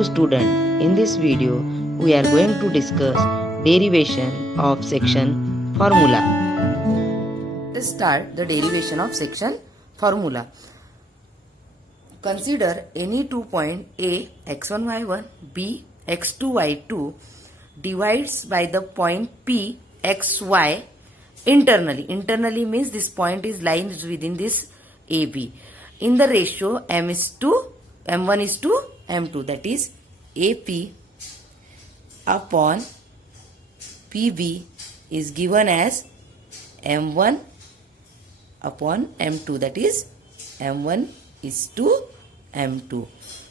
Hello student, in this video we are going to discuss derivation of section formula. Let's start the derivation of section formula. Consider any 2 point A x1 y1 B x2 y2 divides by the point P xy internally. Internally means this point is lying within this AB. In the ratio m1 is to m2, that is AP upon PB is given as m1 upon m2, that is m1 is to m2.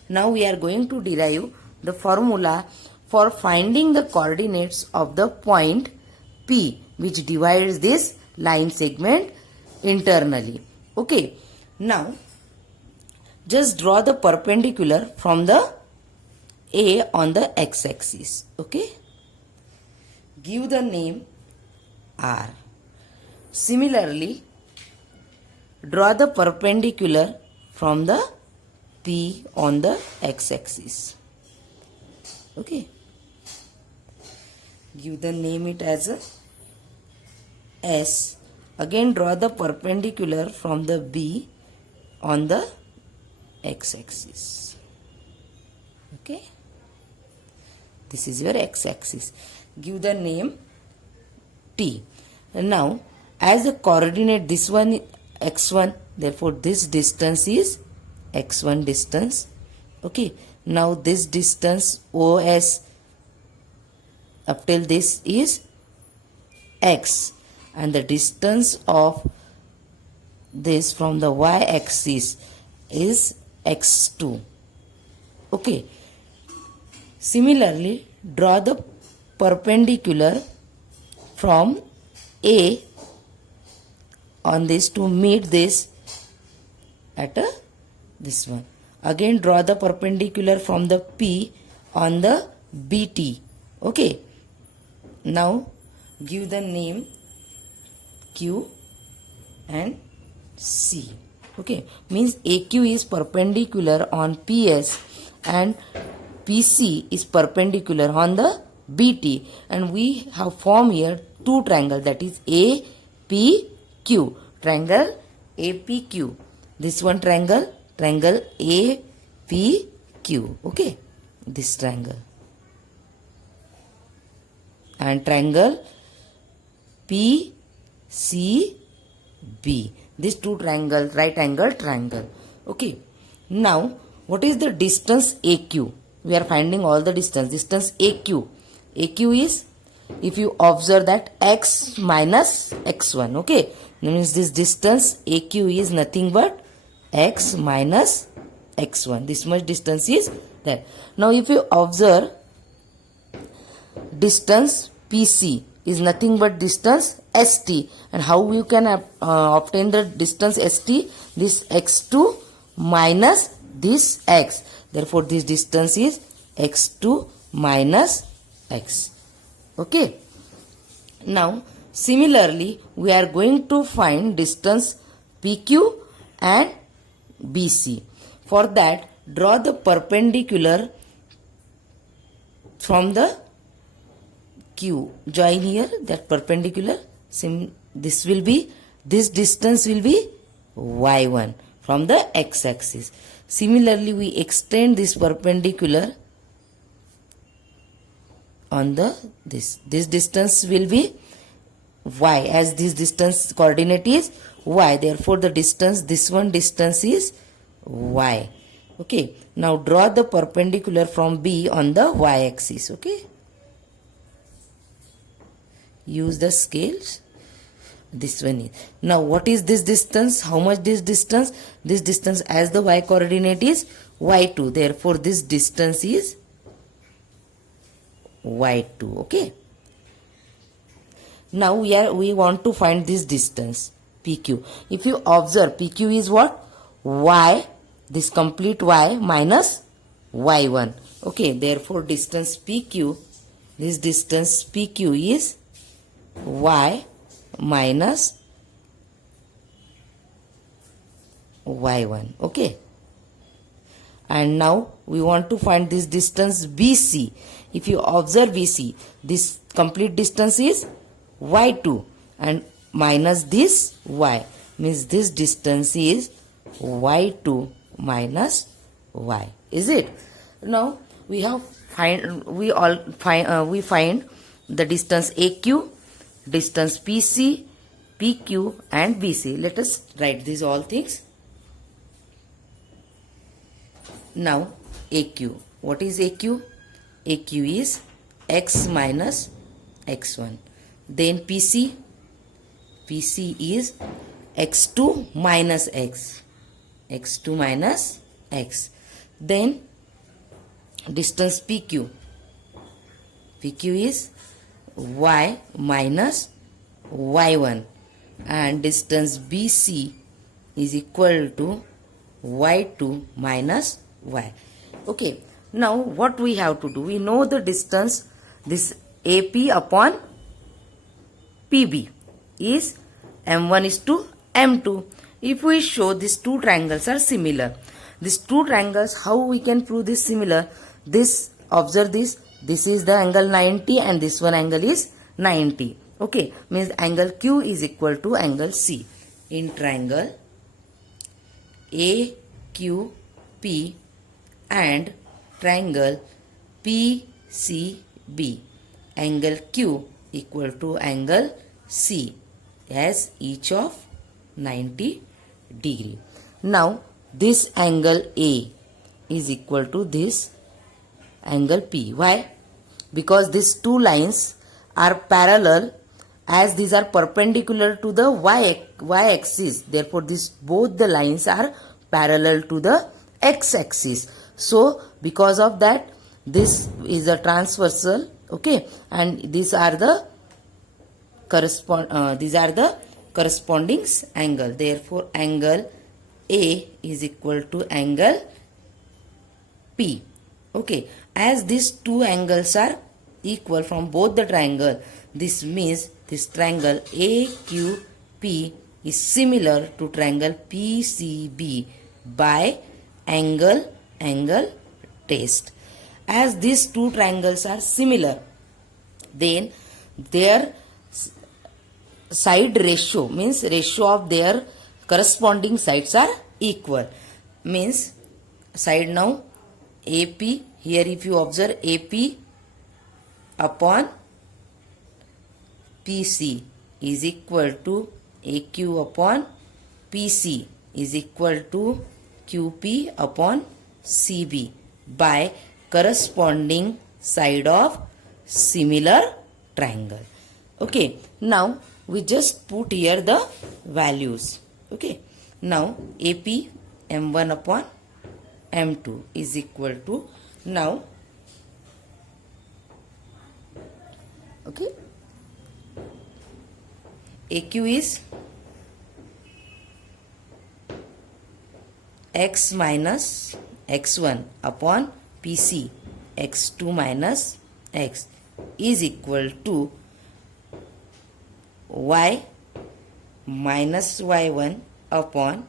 Now we are going to derive the formula for finding the coordinates of the point P which divides this line segment internally. Okay, now just draw the perpendicular from the A on the x-axis. Okay, give the name R. Similarly, draw the perpendicular from the P on the x-axis. Okay, give the name it as a S. Again draw the perpendicular from the B on the x-axis. Okay, this is your x-axis. Give the name T. And now as the coordinate, this one is x1, therefore this distance is x1 distance. Okay, now this distance OS up till this is x, and the distance of this from the y-axis is x2. Okay, similarly draw the perpendicular from A on this to meet this at this one. Again draw the perpendicular from the P on the BT. Okay, now give the name Q and C. Okay, means AQ is perpendicular on PS and PC is perpendicular on the BT, and we have formed here two triangles, that is APQ, triangle APQ. This one triangle APQ. Okay, this triangle, and triangle PCB. These two triangles, right angle triangle. Okay, now what is the distance AQ? We are finding all the distance AQ. AQ is, if you observe that, x minus x1. Okay, that means this distance AQ is nothing but x minus x1. This much distance is there. Now if you observe, distance PC is nothing but distance ST, and how you can obtain the distance ST? This x2 minus this x, therefore this distance is x2 minus x. Okay, now similarly we are going to find distance PQ and BC. For that, draw the perpendicular from the Q. Join here that perpendicular. This distance will be y1 from the x-axis. Similarly, we extend this perpendicular on the this distance will be y, as this distance coordinate is y, therefore the distance, this one distance is y. Okay, now draw the perpendicular from B on the y-axis. Okay, use the scales. This one is, now what is this distance? How much this distance? This distance, as the y coordinate is y2, therefore this distance is y2. Okay, now we want to find this distance PQ. If you observe, PQ is what? Y, this complete y minus y1. Okay, therefore distance PQ, this distance PQ is y minus y1. Okay, And now we want to find this distance BC. If you observe BC, this complete distance is y2 and minus this y, means this distance is y2 minus y. Is it? Now we find the distance AQ, distance PC, PQ and BC. Let us write these all things. Now AQ. What is AQ? AQ is x minus x1. Then PC. PC is x2 minus x. x2 minus x. Then distance PQ. PQ is y minus y1. And distance BC is equal to y2 minus y. Okay, now what we have to do? We know the distance, this AP upon PB is M1 is to M2. If we show these two triangles are similar, these two triangles, how we can prove this similar? This, observe this is the angle 90 and this one angle is 90. Okay, means angle Q is equal to angle C. In triangle AQP and triangle PCB, angle Q equal to angle C as each of 90 degree. Now this angle A is equal to this angle P. Why? Because these two lines are parallel, as these are perpendicular to the y-axis. Therefore both the lines are parallel to the x-axis. So because of that, this is a transversal, okay, and these are the corresponding angle. Therefore angle A is equal to angle P. Okay, as these two angles are equal from both the triangle, this means this triangle AQP is similar to triangle PCB by angle test. As these two triangles are similar, then their side ratio, means ratio of their corresponding sides are equal. Means side now AP, here if you observe AP upon PC is equal to AQ upon PC is equal to QP upon CB by corresponding side of similar triangle. Okay, now we just put here the values. Okay, now AP M1 upon M2 is equal to, now okay, AQ is x minus x1 upon PC x2 minus x is equal to y minus y1 upon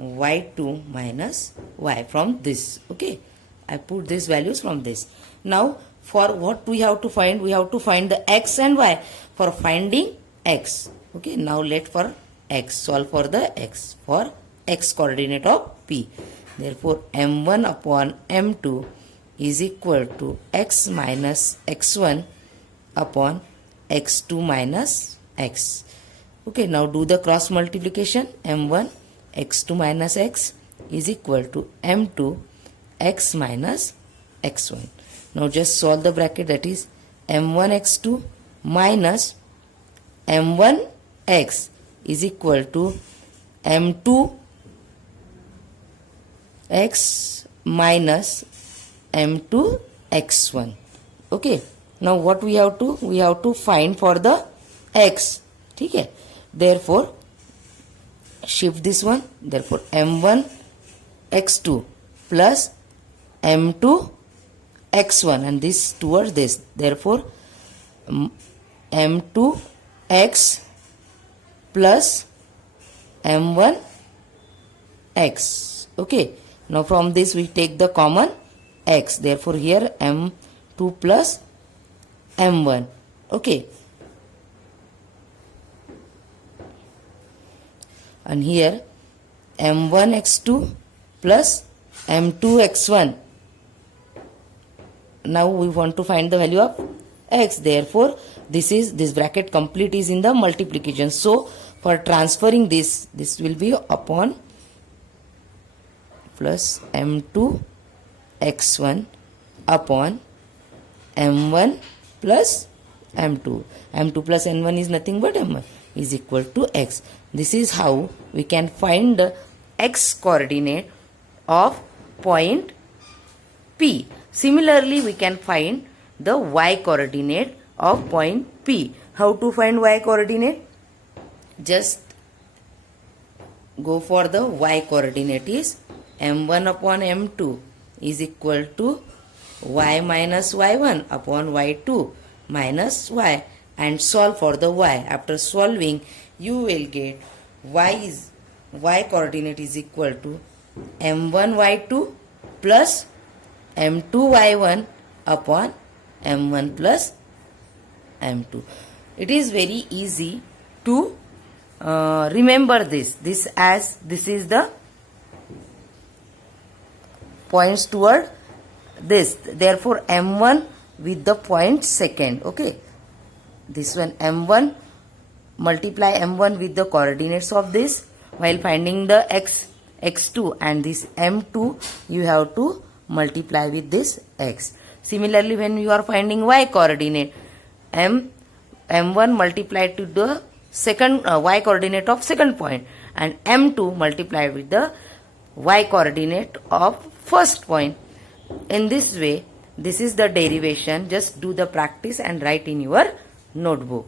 y2 minus y from this. Okay, I put these values from this. Now for what we have to find? We have to find the x and y. For finding x, okay, now let for x, solve for the x, for x coordinate of P. Therefore M1 upon M2 is equal to x minus x1 upon x2 minus x. Okay, now do the cross multiplication. M1 x2 minus x is equal to M2 x minus x1. Now just solve the bracket, that is M1 x2 minus M1 x is equal to M2 x minus M2 x1. Okay, now what we have to? We have to find for the x. Okay, therefore shift this one. Therefore M1 x2 plus M2 x1, and this towards this. Therefore M2 x plus M1 x. Okay, Now from this we take the common x. Therefore here m2 plus m1. Okay. And here m1 x2 plus m2 x1. Now we want to find the value of x. Therefore this bracket complete is in the multiplication. So for transferring this will be upon plus m2 x1 upon m1 plus m2. m2 plus n1 is nothing but m1 is equal to x. This is how we can find the x coordinate of point P. Similarly, we can find the y coordinate of point P. How to find y coordinate? Just go for the y coordinate is m1 upon m2 is equal to y minus y1 upon y2 minus y, and solve for the y. After solving, you will get y coordinate is equal to m1 y2 plus m2 y1 upon m1 plus m2. It is very easy to remember this as this is the points toward this. Therefore m1 with the point second. Okay, this one m1, multiply m1 with the coordinates of this while finding the x2, and this m2 you have to multiply with this x. Similarly, when you are finding y coordinate, m1 multiplied to the second y coordinate of second point, and m2 multiplied with the y coordinate of first point. In this way, this is the derivation. Just do the practice and write in your notebook.